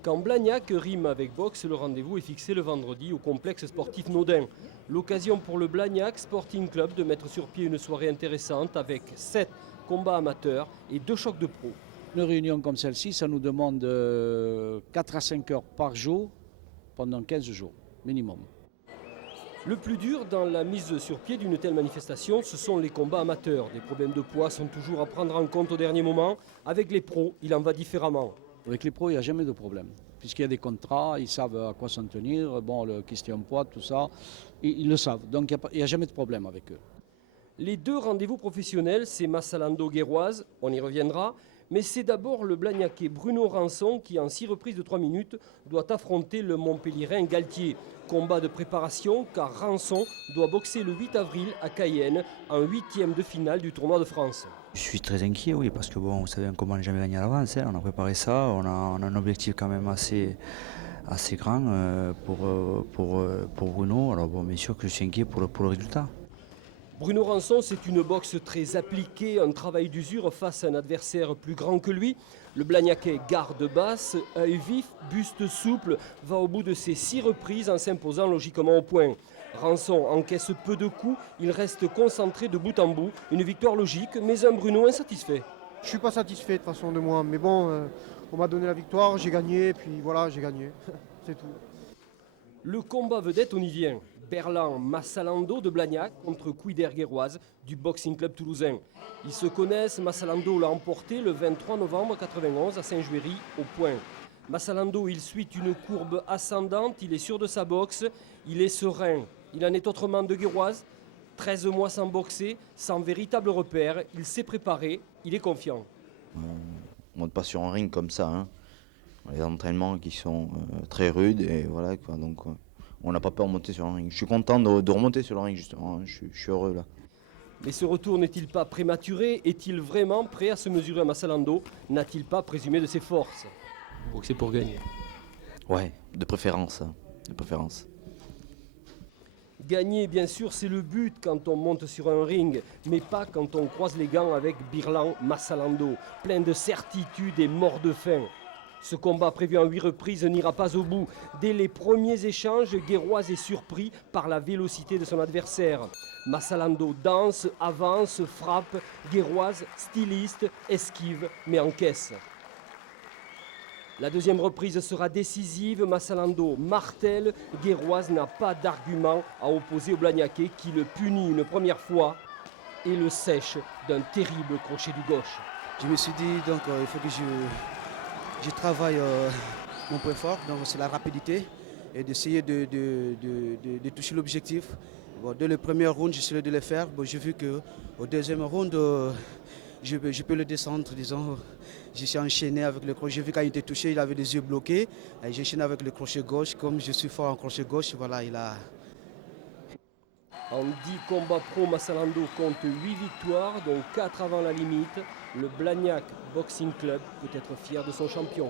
Quand Blagnac rime avec boxe, le rendez-vous est fixé le vendredi au complexe sportif Naudin. L'occasion pour le Blagnac Sporting Club de mettre sur pied une soirée intéressante avec 7 combats amateurs et 2 chocs de pro. Une réunion comme celle-ci, ça nous demande 4 à 5 heures par jour pendant 15 jours minimum. Le plus dur dans la mise sur pied d'une telle manifestation, ce sont les combats amateurs. Des problèmes de poids sont toujours à prendre en compte au dernier moment. Avec les pros, il en va différemment. Avec les pros, il n'y a jamais de problème. Puisqu'il y a des contrats, ils savent à quoi s'en tenir. Bon, le question poids, tout ça, ils le savent. Donc il n'y a jamais de problème avec eux. Les 2 rendez-vous professionnels, c'est Massalando-Guéroise, on y reviendra, mais c'est d'abord le Blagnacais Bruno Rançon qui, en 6 reprises de 3 minutes, doit affronter le Montpellierin Galtier. Combat de préparation car Rançon doit boxer le 8 avril à Cayenne en 8e de finale du tournoi de France. Je suis très inquiet, oui, parce que bon, vous savez comment on n'a jamais gagné à l'avance. On a préparé ça, on a un objectif quand même assez grand pour Bruno. Alors bon, bien sûr que je suis inquiet pour le résultat. Bruno Rançon, c'est une boxe très appliquée, un travail d'usure face à un adversaire plus grand que lui. Le Blagnacais garde basse, œil vif, buste souple, va au bout de ses 6 reprises en s'imposant logiquement au point. Rançon encaisse peu de coups, il reste concentré de bout en bout. Une victoire logique, mais un Bruno insatisfait. Je ne suis pas satisfait de toute façon de moi, mais bon, on m'a donné la victoire, j'ai gagné, puis voilà, j'ai gagné, c'est tout. Le combat vedette, on y vient. Berlan Massalando de Blagnac contre Couider Guéroise du Boxing Club toulousain. Ils se connaissent, Massalando l'a emporté le 23 novembre 1991 à Saint-Juéry au point. Massalando, il suit une courbe ascendante, il est sûr de sa boxe, il est serein. Il en est autrement de Guéroise, 13 mois sans boxer, sans véritable repère, il s'est préparé, il est confiant. On ne monte pas sur un ring comme ça, hein. Les entraînements qui sont très rudes et voilà quoi, donc on n'a pas peur de monter sur un ring. Je suis content de remonter sur le ring justement, hein. Je suis heureux là. Mais ce retour n'est-il pas prématuré? Est-il vraiment prêt à se mesurer à Massalando? N'a-t-il pas présumé de ses forces? Boxer pour gagner. Ouais, de préférence, hein, de préférence. Gagner, bien sûr, c'est le but quand on monte sur un ring, mais pas quand on croise les gants avec Berlan Massalando, plein de certitude et mort de faim. Ce combat prévu en 8 reprises n'ira pas au bout. Dès les premiers échanges, Guéroise est surpris par la vélocité de son adversaire. Massalando danse, avance, frappe. Guéroise, styliste, esquive, mais encaisse. La deuxième reprise sera décisive. Massalando martèle. Guéroise n'a pas d'argument à opposer au Blagnacais qui le punit une première fois et le sèche d'un terrible crochet du gauche. Je me suis dit donc il faut que je travaille mon point fort, donc c'est la rapidité et d'essayer de toucher l'objectif. Bon, dès le premier round, j'essaie de le faire. Bon, j'ai vu qu'au deuxième round, je peux le descendre, disons. Je suis enchaîné avec le crochet. J'ai vu quand il était touché, il avait les yeux bloqués. J'ai enchaîné avec le crochet gauche. Comme je suis fort en crochet gauche, voilà, il a... En 10 combats pro, Massalando compte 8 victoires, dont 4 avant la limite. Le Blagnac Boxing Club peut être fier de son champion.